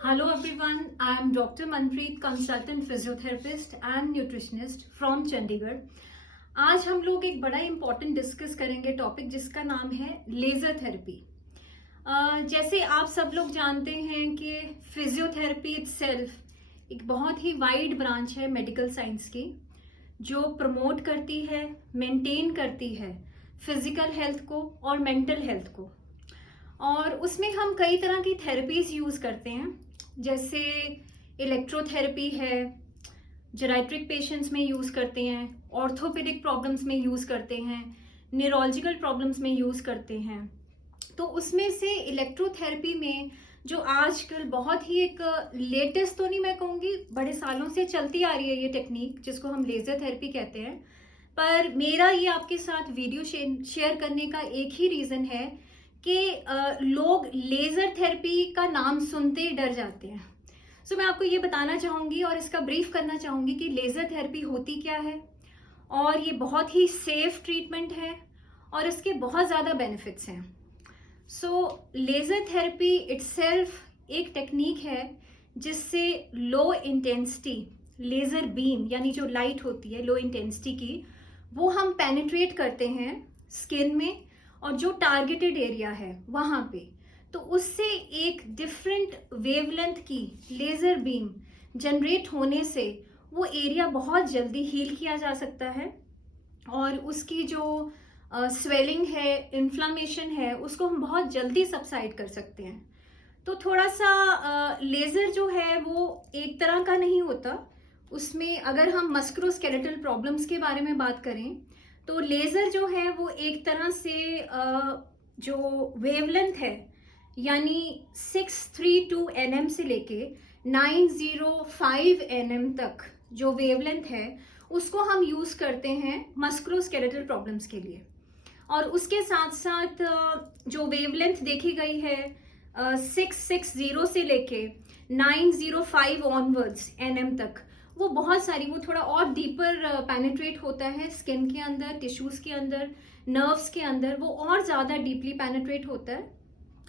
Hello everyone, I am Dr. Manpreet, consultant physiotherapist and nutritionist from Chandigarh. आज हम लोग एक बड़ा इम्पॉर्टेंट डिस्कस करेंगे टॉपिक जिसका नाम है लेज़र थेरेपी। जैसे आप सब लोग जानते हैं कि फिजियोथेरेपी इटसेल्फ एक बहुत ही वाइड ब्रांच है मेडिकल साइंस की, जो प्रमोट करती है, मेंटेन करती है फिजिकल हेल्थ को और मेंटल हेल्थ को। और उसमें हम कई तरह की थेरेपीज यूज करते हैं, जैसे इलेक्ट्रोथेरेपी है, जेराट्रिक पेशेंट्स में यूज करते हैं, ऑर्थोपेडिक प्रॉब्लम्स में यूज करते हैं, न्यूरोलॉजिकल प्रॉब्लम्स में यूज करते हैं। तो उसमें से इलेक्ट्रोथेरेपी में जो आजकल बहुत ही एक लेटेस्ट तो नहीं मैं कहूँगी, बड़े सालों से चलती आ रही है ये टेक्निक जिसको हम लेजर थेरेपी कहते हैं। पर मेरा ये आपके साथ वीडियो शेयर करने का एक ही रीज़न है कि लोग लेज़र थेरेपी का नाम सुनते ही डर जाते हैं। सो मैं आपको ये बताना चाहूँगी और इसका ब्रीफ करना चाहूँगी कि लेज़र थेरेपी होती क्या है, और ये बहुत ही सेफ ट्रीटमेंट है और इसके बहुत ज़्यादा बेनिफिट्स हैं। सो लेज़र थेरेपी इटसेल्फ एक टेक्निक है जिससे लो इंटेंसिटी लेज़र बीम यानी जो लाइट होती है लो इंटेंसिटी की, वो हम पेनिट्रेट करते हैं स्किन में और जो टारगेटेड एरिया है वहाँ पे, तो उससे एक डिफरेंट वेवलेंथ की लेज़र बीम जनरेट होने से वो एरिया बहुत जल्दी हील किया जा सकता है और उसकी जो स्वेलिंग है, इन्फ्लामेशन है, उसको हम बहुत जल्दी सबसाइड कर सकते हैं। तो थोड़ा सा लेज़र जो है वो एक तरह का नहीं होता। उसमें अगर हम मस्कुलोस्केलेटल प्रॉब्लम्स के बारे में बात करें तो लेज़र जो है वो एक तरह से जो वेवलेंथ है यानी 632 nm से लेके 905 nm तक जो वेवलेंथ है उसको हम यूज़ करते हैं मस्कुलोस्केलेटल प्रॉब्लम्स के लिए। और उसके साथ साथ जो वेवलेंथ देखी गई है 660 से लेके 905 ऑनवर्ड्स nm तक, वो बहुत सारी, वो थोड़ा और डीपर पेनिट्रेट होता है स्किन के अंदर, टिश्यूज के अंदर, नर्व्स के अंदर, वो और ज़्यादा डीपली पेनिट्रेट होता है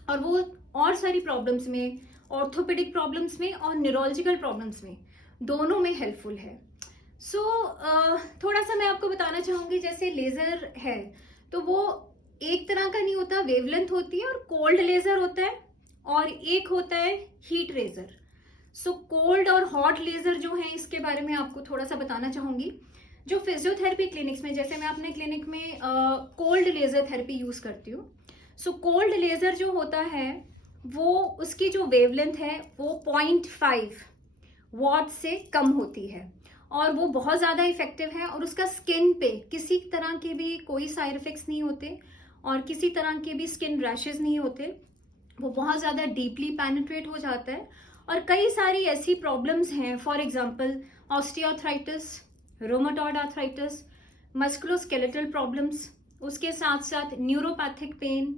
और वो और सारी प्रॉब्लम्स में, ऑर्थोपेडिक प्रॉब्लम्स में और न्यूरोलॉजिकल प्रॉब्लम्स में, दोनों में हेल्पफुल है। सो थोड़ा सा मैं आपको बताना चाहूँगी, जैसे लेज़र है तो वो एक तरह का नहीं होता, वेवलेंथ होती है और कोल्ड लेज़र होता है और एक होता है हीट लेज़र। सो कोल्ड और हॉट लेज़र जो है इसके बारे में आपको थोड़ा सा बताना चाहूँगी। जो फिजियोथेरेपी क्लिनिक्स में, जैसे मैं अपने क्लिनिक में कोल्ड लेज़र थेरेपी यूज़ करती हूँ। सो कोल्ड लेज़र जो होता है वो, उसकी जो वेवलेंथ है वो 0.5 वॉट से कम होती है और वो बहुत ज़्यादा इफेक्टिव है और उसका स्किन पे किसी तरह के भी कोई साइड इफेक्ट्स नहीं होते और किसी तरह के भी स्किन रैशेज नहीं होते। वो बहुत ज़्यादा डीपली पेनिट्रेट हो जाता है और कई सारी ऐसी प्रॉब्लम्स हैं, for example osteoarthritis, rheumatoid arthritis, musculoskeletal problems, उसके साथ साथ न्यूरोपैथिक पेन,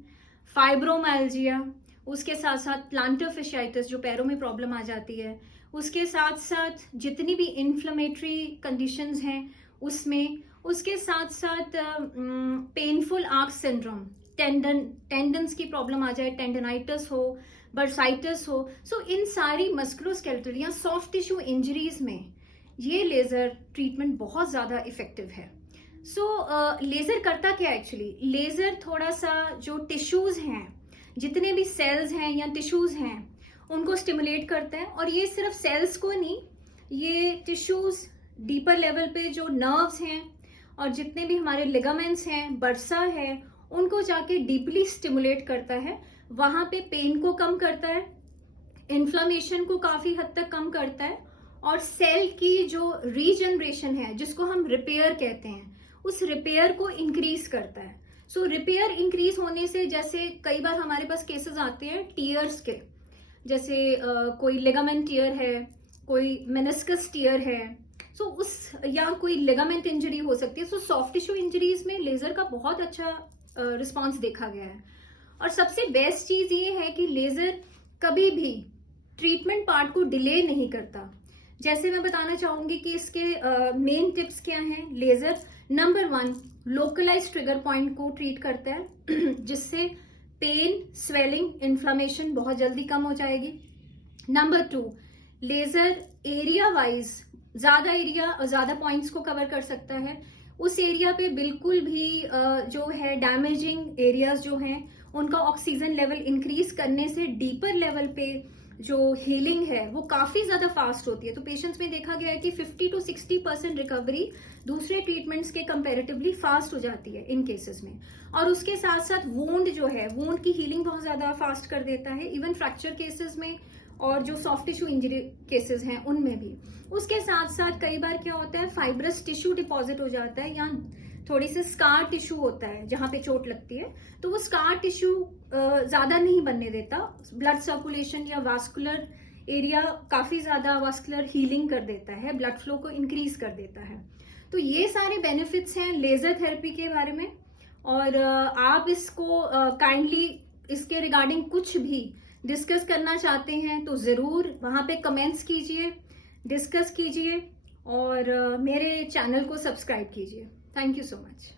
फाइब्रोमाइल्जिया, उसके साथ साथ प्लांटर fasciitis जो पैरों में प्रॉब्लम आ जाती है, उसके साथ साथ जितनी भी इन्फ्लेमेटरी कंडीशंस हैं उसमें, उसके साथ साथ पेनफुल आर्क सिंड्रोम, टेंडन्स की प्रॉब्लम आ जाए, टेंडनाइटिस हो, बर्साइटिस हो। सो इन सारी मस्कुलोस्केलेटल या सॉफ्ट टिश्यू इंजरीज में ये लेज़र ट्रीटमेंट बहुत ज़्यादा इफेक्टिव है। सो लेज़र करता क्या एक्चुअली, लेज़र थोड़ा सा जो टिश्यूज हैं, जितने भी सेल्स हैं या टिश्यूज हैं, उनको स्टिमुलेट करता है। और ये सिर्फ सेल्स को नहीं, ये टिश्यूज डीपर लेवल पे जो नर्व्स हैं और जितने भी हमारे लिगामेंट्स हैं, बर्सा है, उनको जाके डीपली स्टिमुलेट करता है। वहां पे पेन को कम करता है, इन्फ्लामेशन को काफी हद तक कम करता है और सेल की जो रीजनरेशन है जिसको हम रिपेयर कहते हैं, उस रिपेयर को इंक्रीज करता है। सो रिपेयर इंक्रीज होने से, जैसे कई बार हमारे पास केसेस आते हैं टीयर्स के, जैसे कोई लिगामेंट टीयर है, कोई मेनिस्कस टीयर है, सो उस या कोई लिगामेंट इंजरी हो सकती है। सो सॉफ्ट टिश्यू इंजरीज में लेजर का बहुत अच्छा रिस्पॉन्स देखा गया है। और सबसे बेस्ट चीज ये है कि लेजर कभी भी ट्रीटमेंट पार्ट को डिले नहीं करता। जैसे मैं बताना चाहूंगी कि इसके मेन टिप्स क्या हैं। Laser number 1 localise trigger point को ट्रीट करता है जिससे पेन, स्वेलिंग, इन्फ्लामेशन बहुत जल्दी कम हो जाएगी। नंबर 2, लेजर एरिया वाइज ज्यादा एरिया और ज्यादा पॉइंट्स को कवर कर सकता है। उस एरिया पे बिल्कुल भी जो है डैमेजिंग एरियाज जो हैं उनका ऑक्सीजन लेवल इंक्रीज करने से डीपर लेवल पे जो हीलिंग है वो काफी ज्यादा फास्ट होती है। तो पेशेंट्स में देखा गया है कि 50 to 60% रिकवरी दूसरे ट्रीटमेंट्स के कंपैरेटिवली फास्ट हो जाती है इन केसेस में। और उसके साथ साथ वोंड जो है, वोंड की हीलिंग बहुत ज्यादा फास्ट कर देता है, इवन फ्रैक्चर केसेस में और जो सॉफ्ट टिश्यू इंजरी केसेस हैं उनमें भी। उसके साथ साथ कई बार क्या होता है, फाइब्रस टिश्यू डिपॉजिट हो जाता है या थोड़ी सी स्कार टिश्यू होता है जहां पे चोट लगती है, तो वो स्कार टिश्यू ज्यादा नहीं बनने देता, ब्लड सर्कुलेशन या वास्कुलर एरिया काफी ज्यादा वास्कुलर हीलिंग कर देता है, ब्लड फ्लो को इंक्रीज कर देता है। तो ये सारे बेनिफिट्स हैं लेजर थेरेपी के बारे में। और आप इसको काइंडली इसके रिगार्डिंग कुछ भी डिस्कस करना चाहते हैं तो जरूर वहां पे कमेंट्स कीजिए, डिस्कस कीजिए और मेरे चैनल को सब्सक्राइब कीजिए। Thank you so much.